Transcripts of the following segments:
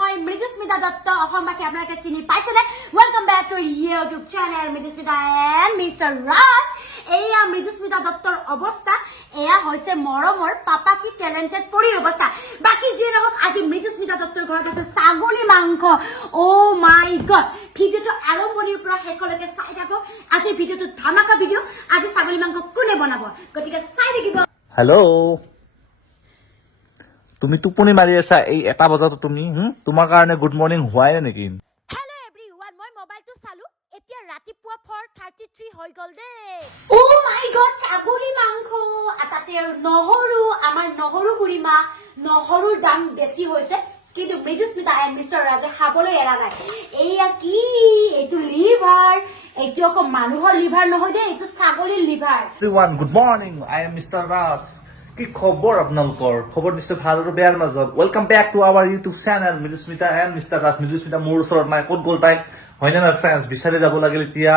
মই মৃদুস্মিতা দত্ত অসমবাসী আপোনালোকে চিনি পাইছেনে welcome back to YouTube channel Mridusmita and mister Raj এয়া মৃদুস্মিতা দত্তৰ অৱস্থা এয়া হৈছে মৰমৰ পাপা কি টেলেণ্টেড পৰীৰ অৱস্থা বাকী যিয়ে নহওক আজি মৃদুস্মিতা দত্তৰ ঘৰত আছে ছাগলী মাংস অ' মাই গড ভিডিঅ'টো আৰম্ভণিৰ পৰা শেষলৈকে চাই থাকক আজি ভিডিঅ'টো ধামাকা ভিডিঅ' আজি ছাগলী মাংস কোনে বনাব গতিকে চাই থাকিব হেল্ল' তুমি টোপনি মাৰি আছা এই এটা বজাতো তুমি হুম? তোমাৰ কাৰণে গুড মৰ্ণিং হোৱাই নেকি? হেল্ল' এভৰিৱান মই মোবাইলটো চালো এতিয়া ৰাতিপুৱা ফ'ৰ থাৰ্টি থ্ৰী হৈ গ'ল দেই। অ' মাই গড ছাগলী মাংস আৰু তাতে আৰু নহৰু আমাৰ নহৰু খুৰীমা নহৰুৰ দাম বেছি হৈছে কিন্তু মৃদুস্মিতা এণ্ড মিষ্টাৰ ৰাজে খাবলৈ এৰা নাই। এইয়া কি? এইটো লিভাৰ এইটো আকৌ মানুহৰ লিভাৰ নহয় দেই এইটো ছাগলীৰ liver. Good morning I am mister Raj কি খবৰ আপোনালোকৰ? খবৰ নিশ্চয় ভাল আৰু বেয়াৰ মাজত। Welcome back to our YouTube channel Mridusmita and mister Raj Mridusmita মোৰ ওচৰত নাই ক'ত গ'ল তাই হয়নে নহয় ফ্ৰেণ্ডছ বিচাৰি যাব লাগিল এতিয়া।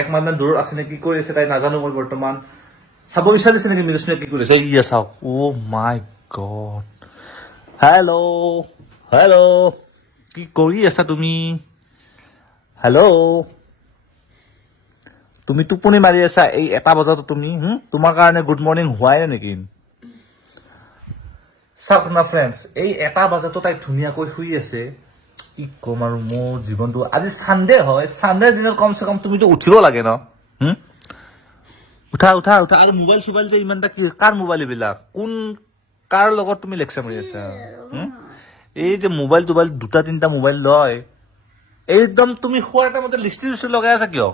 এক মাহমান দূৰত আছে নে কি কৰি আছে তাই নাজানো মই বৰ্তমান। চাব বিচাৰিছে নেকি মৃদুস্মিতা কি কৰিছে ইয়া চাওক oh' my god hello' hello' কি কৰি আছা তুমি? হেল্ল' তুমি টোপনি মাৰি আছা এই এটা বজাতো তুমি? তোমাৰ কাৰণে গুড মৰ্ণিং হোৱাই নাই নেকি চাওক না ফ্ৰেণ্ডছ এই এটা বাজেটত তাই ধুনীয়াকৈ শুই আছে। কি ক'ম আৰু মোৰ জীৱনটো আজি চানডে হয় চানডেৰ দিনত কমচে কম তুমিতো উঠিব লাগে ন? উঠা উঠা উঠা। আৰু মোবাইল চোবাইল যে ইমান এটা কি কাৰ মোবাইল এইবিলাক? কোন কাৰ লগত তুমি লেকচাৰ মাৰি আছা? এই যে মোবাইল টোবাইল দুটা তিনিটা মোবাইল লয় একদম তুমি শোৱাৰ টাইমতে লিষ্টি লিষ্টি লগাই আছা কিয়?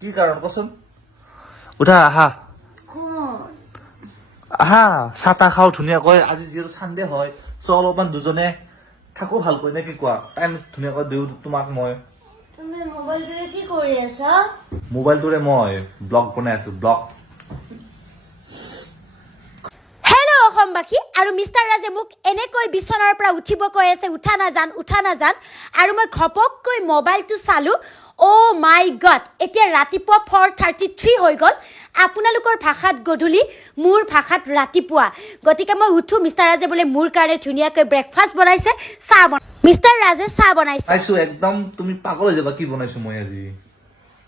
কি কাৰণ? কচোন। উঠা আহা। আহা চাহ তাহ খাওঁ ধুনীয়াকৈ। আজি যিহেতু চানডে হয় চ অলপমান দুজনে থাকো ভালকৈ নে কি কোৱা? টাইম ধুনীয়াকৈ দিওঁ তোমাক মই। মোবাইলটোৰে মই ব্লগ বনাই আছো ব্লগ। অসমবাসী আৰু মিষ্টাৰ ৰাজে মোক এনেকৈ বিচনাৰ পৰা উঠিব কৈ আছে উঠা নাজান উঠা নাজান আৰু মই ঘপককৈ মোবাইলটো চালোঁ অ' মাই গড এতিয়া ৰাতিপুৱা ফ'ৰ থাৰ্টি থ্ৰী হৈ গ'ল। আপোনালোকৰ ভাষাত গধূলি মোৰ ভাষাত ৰাতিপুৱা। গতিকে মই উঠোঁ মিষ্টাৰ ৰাজে বোলে মোৰ কাৰণে ধুনীয়াকৈ ব্ৰেকফাষ্ট বনাইছে চাহ বনাই মিষ্টাৰ ৰাজে চাহ বনাইছে। চাইছো একদম তুমি পাগল হৈ যাবা কি বনাইছো মই আজি?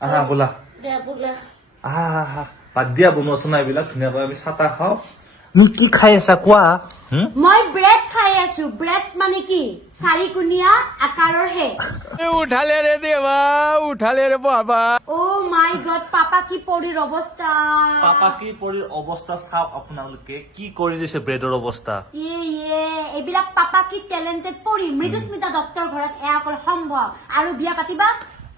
আহা বোলা। আহা আহা, আহা। বাদ দিয়া বনোৱা চোনা এইবিলাক ধুনীয়াকৈ আমি চাহ তাহ খাওঁ। কি খাই আছা? কোৱা। মই ব্ৰেড খাই আছো। ব্ৰেড মানে কি? চাৰিকুণীয়া আকাৰৰ হে। উঠালে ৰে দেৱা উঠালে ৰে বাবা। অ' মাই গড পাপা কি পৰিৰ অৱস্থা? পাপা কি পৰিৰ অৱস্থা চাওক আপোনালোকে। কি কৰি দিছে ব্ৰেডৰ অৱস্থা? এ এ এইবিলাক পাপা কি টেলেণ্টেড পৰি? মৃদুস্মিতা দত্তৰ ঘৰত এয়া অকল সম্ভৱ। আৰু বিয়া পাতিবা?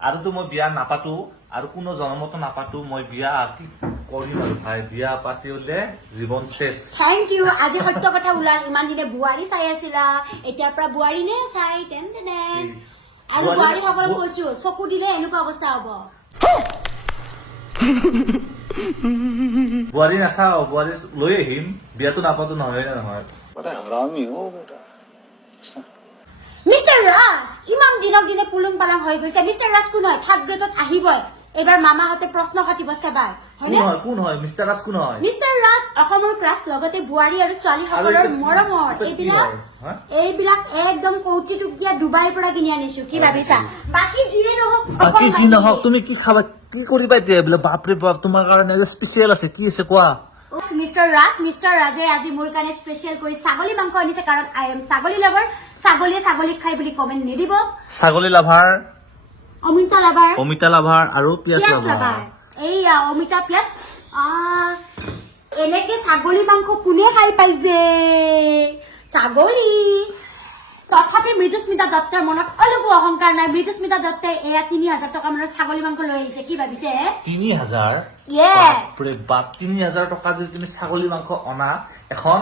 আৰুতো মই বিয়া নাপাতো। আৰু কোনো জনমত নাপাতো মই বিয়া পাতি কৰি ভাল পাই বিয়া পাতি হলে জীৱন শেষ। থেংক ইউ আজি সত্য কথা ওলাল ইমান দিনে বোৱাৰী চাই আছিলা। এতিয়াৰ পৰা বোৱাৰী নে চাই? তেন তেনে। আৰু বোৱাৰী সকলক কৈছো চকু দিলে এনেকুৱা অৱস্থা হ'ব। বোৱাৰী নাচাওঁ বোৱাৰী লৈ আহিম। বিয়াটো নাপাতো নহয় নহয়। মিষ্টাৰ ৰাজ ইমান দিনক দিনে পুলুং পালাং হৈ গৈছে। মিষ্টাৰ ৰাজ কোন হয়? থাৰ্ড গ্ৰেডত আহিবই। এইবাৰ মামাহঁতে প্ৰশ্ন কাটিব চেবাৰ কোন হয় কোন হয় মিষ্টাৰ ৰাজ কোন হয়? মিষ্টাৰ ৰাজ অসমৰ ক্ৰাছ লগতে বোৱাৰী আৰু ছোৱালীসকলৰ মৰমৰ। এইবিলাক? এইবিলাক একদম কৌটিটুকীয়া ডুবাইৰ পৰা কিনি আনিছো কি ভাবিছা? বাকী যিয়ে নহওক বাকী যি নহওক তুমি কি খাবা কি কৰিবা এতিয়া? এইবিলাক বাপৰে বাপ তোমাৰ কাৰণে স্পেচিয়েল আছে কি আছে কোৱা? মিষ্টাৰ ৰাজ মিষ্টাৰ ৰাজে আজি মোৰ কাৰণে স্পেচিয়েল কৰি ছাগলী মাংস আনিছে কাৰণ আই এম ছাগলী লাভাৰ ছাগলীয়ে ছাগলীক খাই বুলি কমেণ্ট নিদিব। ছাগলী lover Amita lover Amita lover আৰু পিয়াজ লাভাৰ। এইয়া অমিতা পিয়াজ। এনেকে ছাগলী মাংস কোনে খাই পাইছে? ছাগলী। তথাপি মৃদুস্মিতা দত্তৰ মনত অলপো অহংকাৰ নাই। মৃদুস্মিতা দত্তে এয়া তিনি হাজাৰ টকা মানৰ ছাগলী মাংস লৈ আহিছে। কি ভাবিছে? তিনি হাজাৰ? বাপ তিনি হাজাৰ টকা যদি তুমি ছাগলী মাংস অনা এখন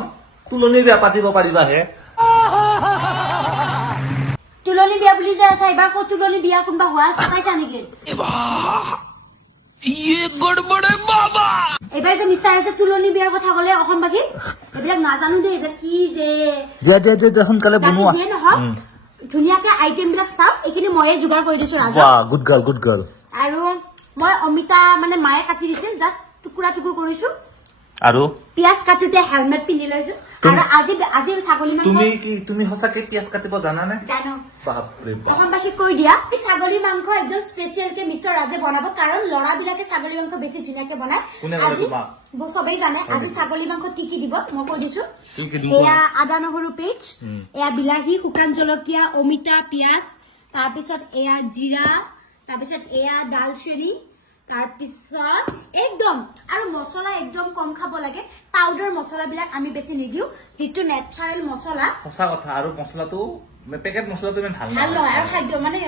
তুলনি বিয়া পাতিব পাৰিবাহে। তুলনি বিয়া বুলি যে আছে এইবাৰ ক'ত তুলনি বিয়া কোনোবা হোৱা পাইছা নেকি? এইবাৰ যে মিষ্টাৰ আছে তুলনি বিয়াৰ কথা ক'লে অসমবাসী এইবিলাক নাজানো দেই এইবিলাক কি যে দিয়া দিয়া দিয়া দিয়া, সোনকালে বনোৱা। নহওক ধুনীয়াকে আইটেম বিলাক চাওক এইখিনি ময়ে যোগাৰ কৰি দিছো বাহ গুড গাৰ্ল গুড গাৰ্ল আৰু মই অমিতা মানে মায়ে কাটি দিছিল জাষ্ট টুকুৰা টুকুৰ কৰিছো। আৰু? পিয়াজ কাটোতে হেলমেট পিন্ধি লৈছো। আৰু আজি আজি ছাগলী মাংস তুমি কি তুমি সঁচাকে পিয়াজ কাটিব জানানে? জানো। বাপৰে বাপ। অসমবাসীক কৈ দিয়া। এই ছাগলী মাংস একদম স্পেচিয়েলকে মিষ্টাৰ ৰাজে বনাব কাৰণ ল'ৰাবিলাকে ছাগলী মাংস বেছি ধুনীয়াকে বনায়। আজি চবেই জানে আজি ছাগলী মাংস কি কি দিব মই কৈ দিছো? এয়া আদা নহৰু পেষ্ট এয়া বিলাহী শুকান জলকীয়া অমিতা পিঁয়াজ তাৰপিছত এয়া জিৰা তাৰপিছত এয়া ডালচেনি তাৰপিছত একদম আৰু মছলা একদম কম খাব লাগে। পাউডাৰ মছলাবিলাক আমি বেছি নিদিওঁ যিটো নেচাৰেল মছলা। সঁচা কথা আৰু মছলাটো পেকেট মছলাটো ইমান ভালো ভালো নহয়। আৰু খাদ্য মানে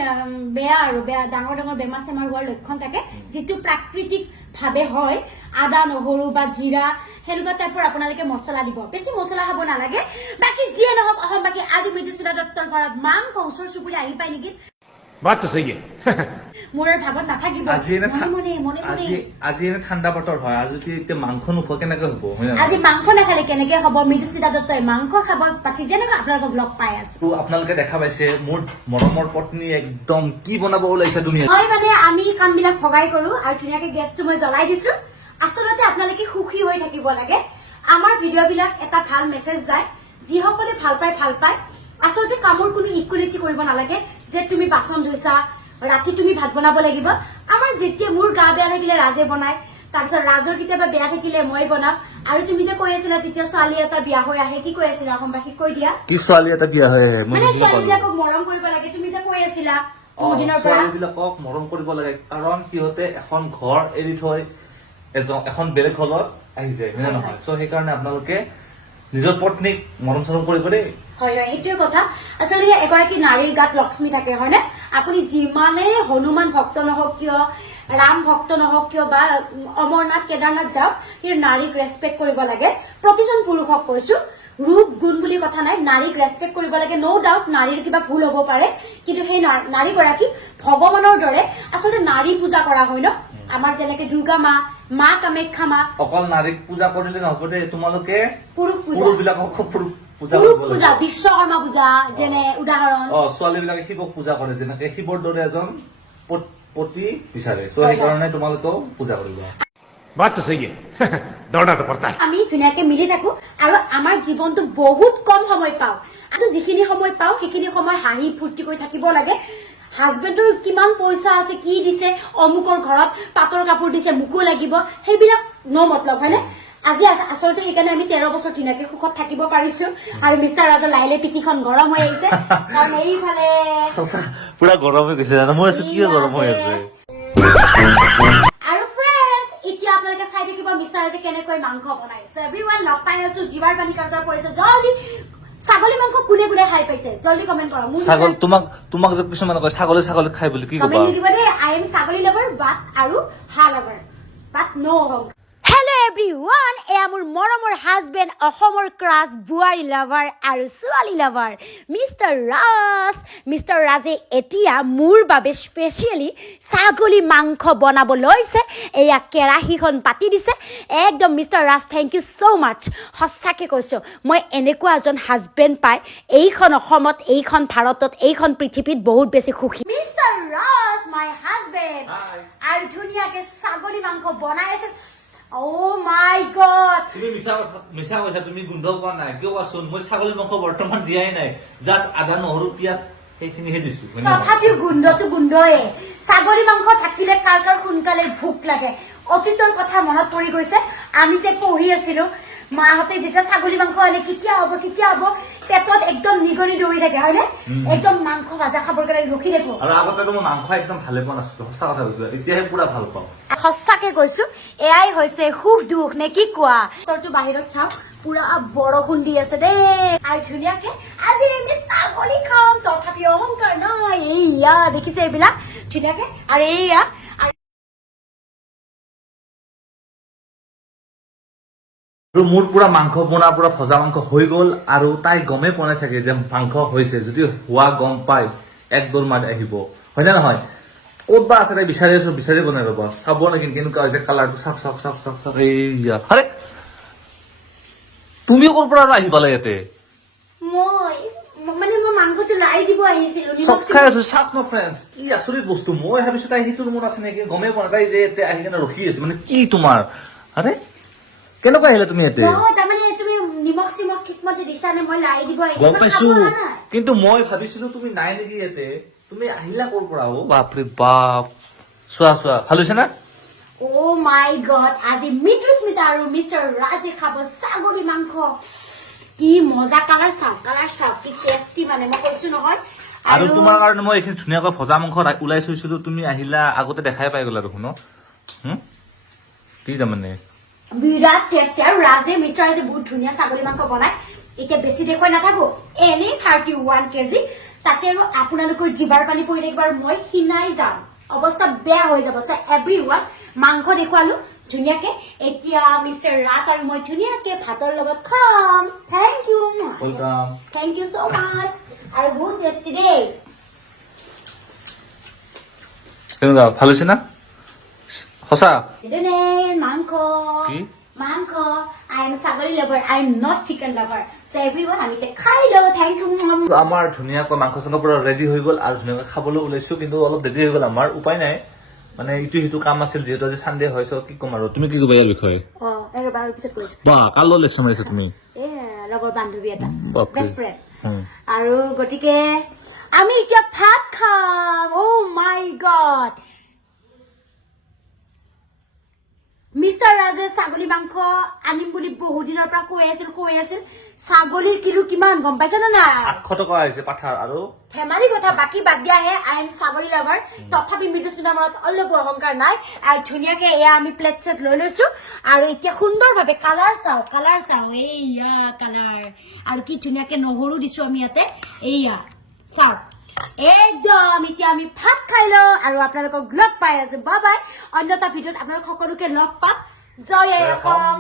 বেয়া আৰু বেয়া ডাঙৰ ডাঙৰ বেমাৰ চেমাৰ হোৱাৰ লক্ষণ থাকে যিটো প্ৰাকৃতিক ভাৱে হয় আদা নহৰু বা জিৰা সেনেকুৱা টাইপৰ আপোনালোকে মছলা দিব। বেছি মছলা খাব নালাগে। বাকী যিয়ে নহওক অসমবাসী আজি মৃদুস্মিতা দত্তৰ ঘৰত মাংস ওচৰ চুবুৰীয়া আহি পায় নেকি? বাত তো সহি মোৰ ভাগত নাথাকিব। মনে মনে মনে মনে। আজি এনে ঠাণ্ডা বতৰ হয়। আজি এতিয়া মাংস নোখোৱা কেনেকে হ'ব? আজি মাংস নাখালে কেনেকে হ'ব? মৃদুস্মিতা দত্তই মাংস খাব পাতি যেনেকৈ আপোনালোকক লগ পাই আছো। আপোনালোকে দেখা পাইছে মোৰ মৰমৰ পত্নী একদম কি বনাব ওলাইছে তুমি হয় মানে আমি কামবিলাক ভগাই কৰো আৰু ধুনীয়াকে গেছটো মই জ্বলাই দিছো। আচলতে আপোনালোকে সুখী হৈ থাকিব লাগে। আমাৰ ভিডিঅ'বিলাক এটা ভালো মেছেজ যায়। যিসকলে ভালো পায় ভালো পায়। আচলতে কামৰ কোনো ইকুৱেলিটি কৰিব নালাগে। যে তুমি বাচন ধুইছা ৰাতি তুমি ভাত বনাব লাগিব। আমাৰ যেতিয়া মোৰ গা বেয়া থাকিলে ৰাজে বনায় তাৰপিছত ৰাজৰ কেতিয়াবা বেয়া থাকিলে মই বনাম। আৰু তুমি যে কৈ আছিলা তেতিয়া ছোৱালী এটা বিয়া হৈ আহে। কি কৈ আছিলা অসমবাসীক কৈ দিয়া? কি ছোৱালী এটা বিয়া হৈ আহে? মানে ছোৱালীবিলাকক মৰম কৰিব লাগে। তুমি যে কৈ আছিলা ছোৱালীবিলাকক মৰম কৰিব লাগে। কাৰণ সিহঁতে এখন ঘৰ এৰি থৈ এখন বেলেগ ঘৰত আহি যায়। হয় নে নহয়? চ' সেইকাৰণে আপোনালোকে নিজৰ পত্নীক মৰম চৰম দেই হয় হয় সেইটোৱে কথা। আচলতে এগৰাকী নাৰীৰ গাত লক্ষ্মী থাকে হয়নে? আপুনি যিমানেই হনুমান ভক্ত নহওক কিয় ৰাম ভক্ত নহওক কিয় বা অমৰনাথ কেদাৰনাথ যাওক কিন্তু নাৰীক ৰেচপেক্ট কৰিব লাগে। প্ৰতিজন পুৰুষক কৈছো ৰূপ গুণ বুলি কথা নাই নাৰীক ৰেচপেক্ট কৰিব লাগে। ন' ডাউট নাৰীৰ কিবা ভুল হ'ব পাৰে কিন্তু সেই নাৰীগৰাকীক ভগৱানৰ দৰে আচলতে নাৰী পূজা কৰা হয় ন? আমাৰ যেনেকে দুৰ্গা মা মা কামাখ্যা মা। অকল নাৰীক পূজা কৰিলে নহব দেই তোমালোকে পুৰুষ পূজা। পুৰুষবিলাকক পুৰুষ পুৰুষ আমি ধুনীয়াকে মিলি থাকো আৰু আমাৰ জীৱনটো বহুত কম সময় পাওঁ। আৰু যিখিনি সময় পাওঁ সেইখিনি সময় হাঁহি ফূৰ্তি কৰি থাকিব লাগে। হাজবেণ্ডৰ কিমান পইচা আছে কি দিছে অমুকৰ ঘৰত পাটৰ কাপোৰ দিছে মোকো লাগিব। সেইবিলাক ন মতলব হয়নে? আজি আচলতে সেইকাৰণে আমি তেৰ বছৰ ধুনীয়াকে সুখত থাকিব পাৰিছো। আৰু মিষ্টাৰ ৰাজৰ লাহে লাহে পিঠিখন গৰম হৈ আহিছে। এইফালে পুৰা গৰম হৈ গৈছে জানো। মই কিয় গৰম হৈ আছে? আৰু ফ্ৰেণ্ডছ এতিয়া আপোনালোকে চাই থাকিব মিষ্টাৰ ৰাজে কেনেকৈ মাংস বনাইছে। এভৰিৱান লগ পাই আছো জিভাৰ পানী কাৰোবাৰ পৰিছে। জলদি ছাগলী মাংস কোনে কোনে খাই পাইছে? জলদি কমেণ্ট কৰা। মোৰ ছাগল তোমাক তোমাক যে কিছুমানে কয় ছাগলী ছাগলী খাই বুলি কি ক'বা? দি দেই আই এম ছাগলী লাভাৰ বাট আৰু হা লাভাৰ বাট ন' অহং হেল্ল' এভৰি ওৱান এয়া মোৰ মৰমৰ হাজবেণ্ড অসমৰ ক্ৰাছ বোৱাৰী লাভাৰ আৰু ছোৱালী লাভাৰ মিষ্টাৰ ৰাজ মিষ্টাৰ ৰাজে এতিয়া মোৰ বাবে স্পেচিয়েলি ছাগলী মাংস বনাব লৈছে। এয়া কেৰাহীখন পাতি দিছে। একদম mister Raj thank you so' মাছ সঁচাকৈ কৈছোঁ মই এনেকুৱা এজন হাজবেণ্ড পাই এইখন অসমত এইখন ভাৰতত এইখন পৃথিৱীত বহুত বেছি সুখী। Mister Raj my husband. আৰু ধুনীয়াকে ছাগলী মাংস বনাই আছে। অ' মাই গড তুমি মিছা মিছা কৈছা তুমি গোন্ধ পোৱা নাই। কিয় কোৱাচোন? মই ছাগলী মাংস বৰ্তমান দিয়াই নাই। জাষ্ট আদা নহৰু পিঁয়াজ সেইখিনিহে দিছো। নে নহয়? তথাপিও গোন্ধটো গোন্ধয়ে। ছাগলী মাংস থাকিলে কাৰ কাৰ সোনকালে ভোক লাগে? অতীতৰ কথা মনত পৰি গৈছে। আমি যে পঢ়ি আছিলো মাহঁতে যেতিয়া ছাগলী মাংস আনে কেতিয়া হ'ব কেতিয়া হ'ব? পেটত একদম নিগনি দৌৰি থাকে হয়নে? একদম মাংস ভাজা খাবৰ কাৰণে ৰখি থাকো। আৰু আগতেতো মই মাংস একদম ভালে পোৱা নাছিলো সঁচা কথা কৈছো এতিয়াহে পুৰা ভালো পাওঁ। সঁচাকে কৈছো এয়াই হৈছে সুখ দুখ নে কি কোৱা? তৰটো বাহিৰত চাওঁ পুৰা বৰষুণ দি আছে দেই। আৰু ধুনীয়াকে আজি আমি ছাগলী খাম তথাপি অহংকাৰ নাই। এইয়া দেখিছে এইবিলাক? ধুনীয়াকে আৰু এইয়া আৰু মোৰ পুৰা মাংস বনোৱা পুৰা ভজা মাংস হৈ গ'ল আৰু তাই গমেই পোৱা নাই চাগে যে মাংস হৈছে। যদি হোৱা গম পাই এক দৌৰ মাৰি আহিব। হয় নে নহয়? ক'ত বা আছে তাই বিচাৰি আছো বিচাৰি বনাই ৰ'ব। চাব নেকি কেনেকুৱা হৈছে কালাৰটো চাওক চাওক চাওক চাওক চাওক। এইয়া আৰে তুমি ক'ৰ পৰা আহি পালা ইয়াতে? মই কি আচৰিত বস্তু। মই ভাবিছো তাই সেইটো ৰুমত আছে নেকি গমেই পোৱা নাই। তাই যে ইয়াতে আহি কেনে ৰখি আছে। মানে কি তোমাৰ? আৰে কেনেকুৱা আহিলা তুমি ইয়াতে? তাৰমানে তুমি নিমখ চিমখ ঠিকমতে দিছা নে মই লাৰি দিব গম পাইছো। কিন্তু মই ভাবিছিলো তুমি নাই নেকি ইয়াতে। তুমি আহিলা ক'ৰ পৰা অ? বাপৰে বাপ। চোৱা চোৱা ভালো হৈছে না? অ' মাই গড আজি মৃদুস্মিতা আৰু মিষ্টাৰ ৰাজে খাব ছাগলী মাংস। কি মজা কালাৰ চাওক কালাৰ চাওক কি টেষ্টি মানে মই কৈছো নহয়। আৰু তোমাৰ কাৰণে মই এইখিনি ধুনীয়াকৈ ভজা মাংস ওলাই থৈছিলো তুমি আহিলা আগতে দেখাই পাই গ'লা দেখোন কি তাৰমানে? বিৰাট টেষ্টি আৰু ৰাজে মিষ্টাৰ ৰাজে বহুত ধুনীয়া ছাগলী মাংস বনায় এতিয়া বেছি দেখুৱাই নাথাকো এনেই থাৰ্টি ওৱান কেজি। তাতে আৰু আপোনালোকৰ জিভাৰ পানী পৰি থাকিব আৰু মই সিনাই যাম। অৱস্থা বেয়া হৈ যাব চা এভৰি ওৱান মাংস দেখুৱালো ধুনীয়াকে। এতিয়া মিষ্টাৰ ৰাজ আৰু মই ধুনীয়াকে ভাতৰ লগত খাম। থেংক ইউ থেংক ইউ চ' মাছ আৰু বহুত টেষ্টি দেই। কেনেকুৱা ভালো হৈছে না? সঁচা? মাংস। কি? মাংস। আই এম ছাগলী lover I am not chicken lover so' everyone আমি খাই লওঁ থেংক ইউ আমাৰ ধুনীয়াকৈ মাংস চাংস পুৰা ৰেডি হৈ গ'ল আৰু ধুনীয়াকৈ খাবলৈ ওলাইছো কিন্তু অলপ দেৰি হৈ গ'ল। আমাৰ উপায় নাই। মানে ইটো সিটো কাম আছিল যিহেতু আজি চানডে হয় চ' কি ক'ম আৰু। তুমি কি ক'বা ইয়াৰ বিষয়ে? বাৰু পিছত কৈছো বা কাৰ লেকচাৰ মাৰিছা তুমি? এ লগৰ বান্ধৱী এটা। বাপৰে। হুম। আৰু গতিকে আমি এতিয়া ভাত খাম। অ' মাই গড মিষ্টাৰ ৰাজে ছাগলী মাংস আনিম বুলি বহুত দিনৰ পৰা কৈ আছিল কৈ আছিল। ছাগলীৰ কিলো কিমান গম পাইছে নে নাই? আঠশ টকা আহিছে পাঠাৰ আৰু। ধেমালি কথা বাকী বাদ দিয়াহে আই এম ছাগলী লাভাৰ তথাপি মৃদুস্মিতাৰ মনত অলপো অহংকাৰ নাই আৰু ধুনীয়াকে এয়া আমি প্লেট চেট লৈ লৈছো। আৰু এতিয়া সুন্দৰভাৱে কালাৰ চাওঁ কালাৰ চাওঁ। এইয়া কালাৰ আৰু কি ধুনীয়াকে নহৰু দিছো আমি ইয়াতে। এইয়া চাওক একদম এতিয়া আমি ভাত খাই লওঁ আৰু আপোনালোকক লগ পাই আছো। বা বাই অন্য এটা ভিডিঅ'ত আপোনালোক সকলোকে লগ পাম। জয় অসম।